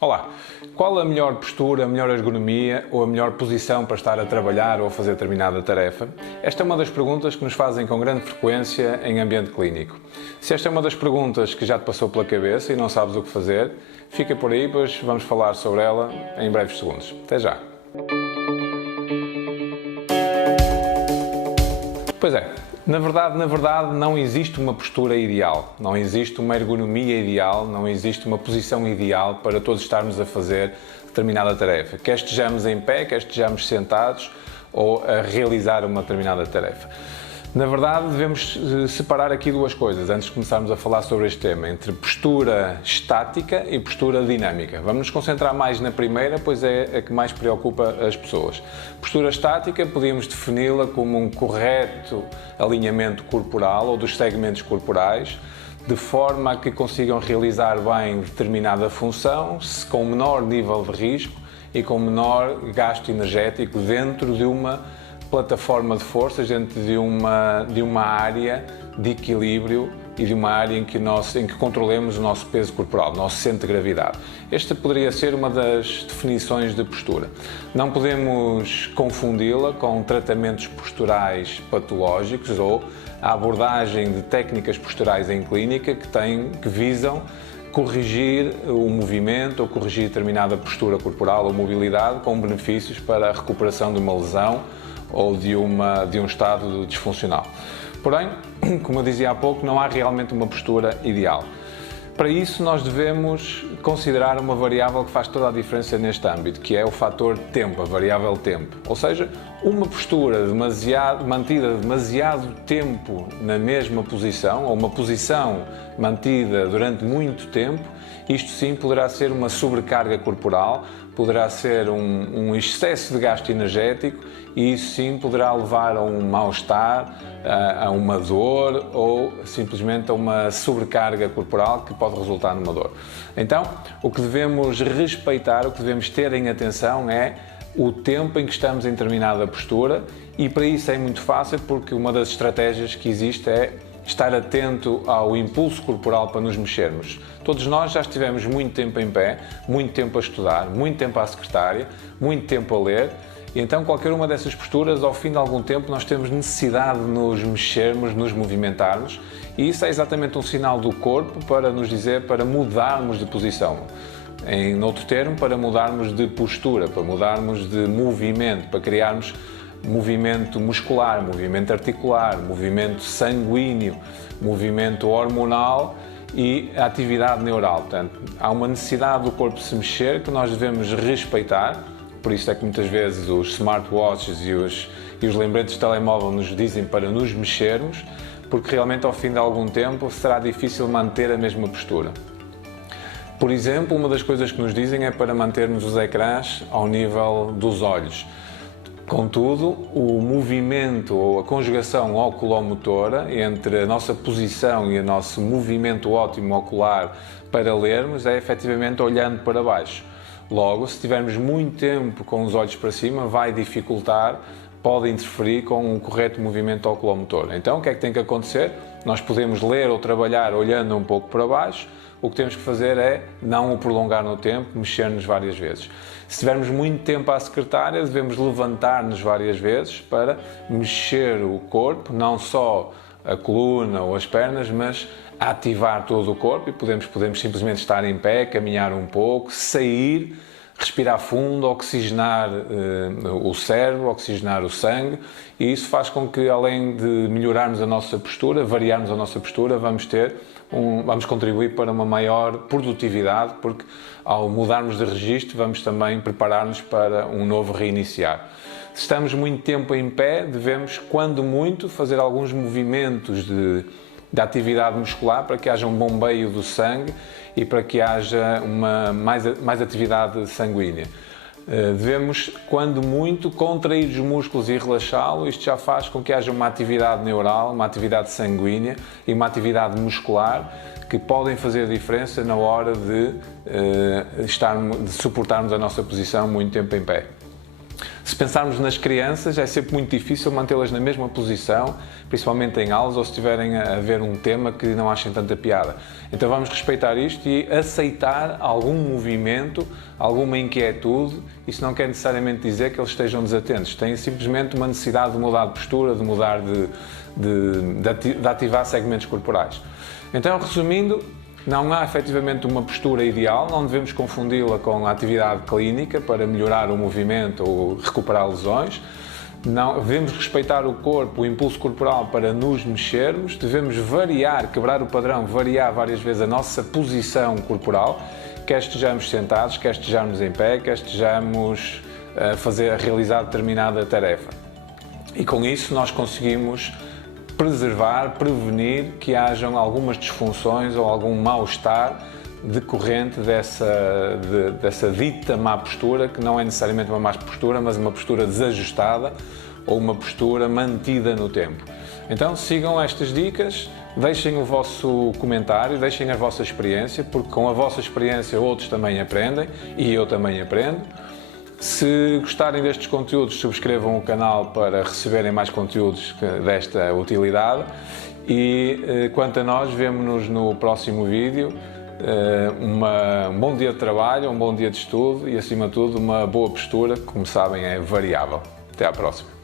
Olá, qual a melhor postura, a melhor ergonomia ou a melhor posição para estar a trabalhar ou a fazer determinada tarefa? Esta é uma das perguntas que nos fazem com grande frequência em ambiente clínico. Se esta é uma das perguntas que já te passou pela cabeça e não sabes o que fazer, fica por aí, pois vamos falar sobre ela em breves segundos. Até já! Pois é, na verdade não existe uma postura ideal, não existe uma ergonomia ideal, não existe uma posição ideal para todos estarmos a fazer determinada tarefa. Quer estejamos em pé, quer estejamos sentados ou a realizar uma determinada tarefa. Na verdade, devemos separar aqui duas coisas, antes de começarmos a falar sobre este tema, entre postura estática e postura dinâmica. Vamos nos concentrar mais na primeira, pois é a que mais preocupa as pessoas. Postura estática, podíamos defini-la como um correto alinhamento corporal ou dos segmentos corporais, de forma a que consigam realizar bem determinada função, com menor nível de risco e com menor gasto energético dentro de uma plataforma de forças, dentro de uma área de equilíbrio e de uma área em que controlemos o nosso peso corporal, o nosso centro de gravidade. Esta poderia ser uma das definições de postura. Não podemos confundi-la com tratamentos posturais patológicos ou a abordagem de técnicas posturais em clínica que visam corrigir o movimento ou corrigir determinada postura corporal ou mobilidade com benefícios para a recuperação de uma lesão ou de um estado disfuncional. Porém, como eu dizia há pouco, não há realmente uma postura ideal. Para isso, nós devemos considerar uma variável que faz toda a diferença neste âmbito, que é o fator tempo, a variável tempo. Ou seja, uma postura mantida demasiado tempo na mesma posição, ou uma posição mantida durante muito tempo, isto sim poderá ser uma sobrecarga corporal, poderá ser um excesso de gasto energético e isso sim poderá levar a um mal-estar, a uma dor ou simplesmente a uma sobrecarga corporal que pode resultar numa dor. Então, o que devemos respeitar, o que devemos ter em atenção é o tempo em que estamos em determinada postura e para isso é muito fácil porque uma das estratégias que existe é estar atento ao impulso corporal para nos mexermos. Todos nós já estivemos muito tempo em pé, muito tempo a estudar, muito tempo à secretária, muito tempo a ler, e então qualquer uma dessas posturas, ao fim de algum tempo, nós temos necessidade de nos mexermos, de nos movimentarmos, e isso é exatamente um sinal do corpo para nos dizer para mudarmos de posição. Em outro termo, para mudarmos de postura, para mudarmos de movimento, para criarmos movimento muscular, movimento articular, movimento sanguíneo, movimento hormonal e atividade neural. Portanto, há uma necessidade do corpo se mexer que nós devemos respeitar, por isso é que muitas vezes os smartwatches e os lembretes de telemóvel nos dizem para nos mexermos, porque realmente ao fim de algum tempo será difícil manter a mesma postura. Por exemplo, uma das coisas que nos dizem é para mantermos os ecrãs ao nível dos olhos. Contudo, o movimento ou a conjugação oculomotora entre a nossa posição e o nosso movimento óptimo ocular para lermos é efetivamente olhando para baixo. Logo, se tivermos muito tempo com os olhos para cima, vai dificultar, pode interferir com o correto movimento oculomotor. Então, o que é que tem que acontecer? Nós podemos ler ou trabalhar olhando um pouco para baixo. O que temos que fazer é não o prolongar no tempo, mexer-nos várias vezes. Se tivermos muito tempo à secretária, devemos levantar-nos várias vezes para mexer o corpo, não só a coluna ou as pernas, mas ativar todo o corpo e podemos simplesmente estar em pé, caminhar um pouco, sair, respirar fundo, oxigenar o cérebro, oxigenar o sangue e isso faz com que, além de melhorarmos a nossa postura, variarmos a nossa postura, vamos contribuir para uma maior produtividade, porque ao mudarmos de registro vamos também preparar-nos para um novo reiniciar. Se estamos muito tempo em pé, devemos, quando muito, fazer alguns movimentos de atividade muscular para que haja um bombeio do sangue e para que haja mais atividade sanguínea. Devemos, quando muito, contrair os músculos e relaxá-los. Isto já faz com que haja uma atividade neural, uma atividade sanguínea e uma atividade muscular que podem fazer a diferença na hora de suportarmos a nossa posição muito tempo em pé. Se pensarmos nas crianças, é sempre muito difícil mantê-las na mesma posição, principalmente em aulas ou se estiverem a ver um tema que não achem tanta piada. Então vamos respeitar isto e aceitar algum movimento, alguma inquietude. Isso não quer necessariamente dizer que eles estejam desatentos, têm simplesmente uma necessidade de mudar de postura, de mudar de ativar segmentos corporais. Então, resumindo, não há efetivamente uma postura ideal, não devemos confundi-la com a atividade clínica para melhorar o movimento ou recuperar lesões. Não, devemos respeitar o corpo, o impulso corporal para nos mexermos, devemos variar, quebrar o padrão, variar várias vezes a nossa posição corporal, quer estejamos sentados, quer estejamos em pé, quer estejamos a realizar determinada tarefa. E com isso nós conseguimos preservar, prevenir que hajam algumas disfunções ou algum mal-estar decorrente dessa dita má postura, que não é necessariamente uma má postura, mas uma postura desajustada ou uma postura mantida no tempo. Então sigam estas dicas, deixem o vosso comentário, deixem a vossa experiência, porque com a vossa experiência outros também aprendem e eu também aprendo. Se gostarem destes conteúdos, subscrevam o canal para receberem mais conteúdos desta utilidade e quanto a nós, vemo-nos no próximo vídeo. Um bom dia de trabalho, um bom dia de estudo e, acima de tudo, uma boa postura que, como sabem, é variável. Até à próxima.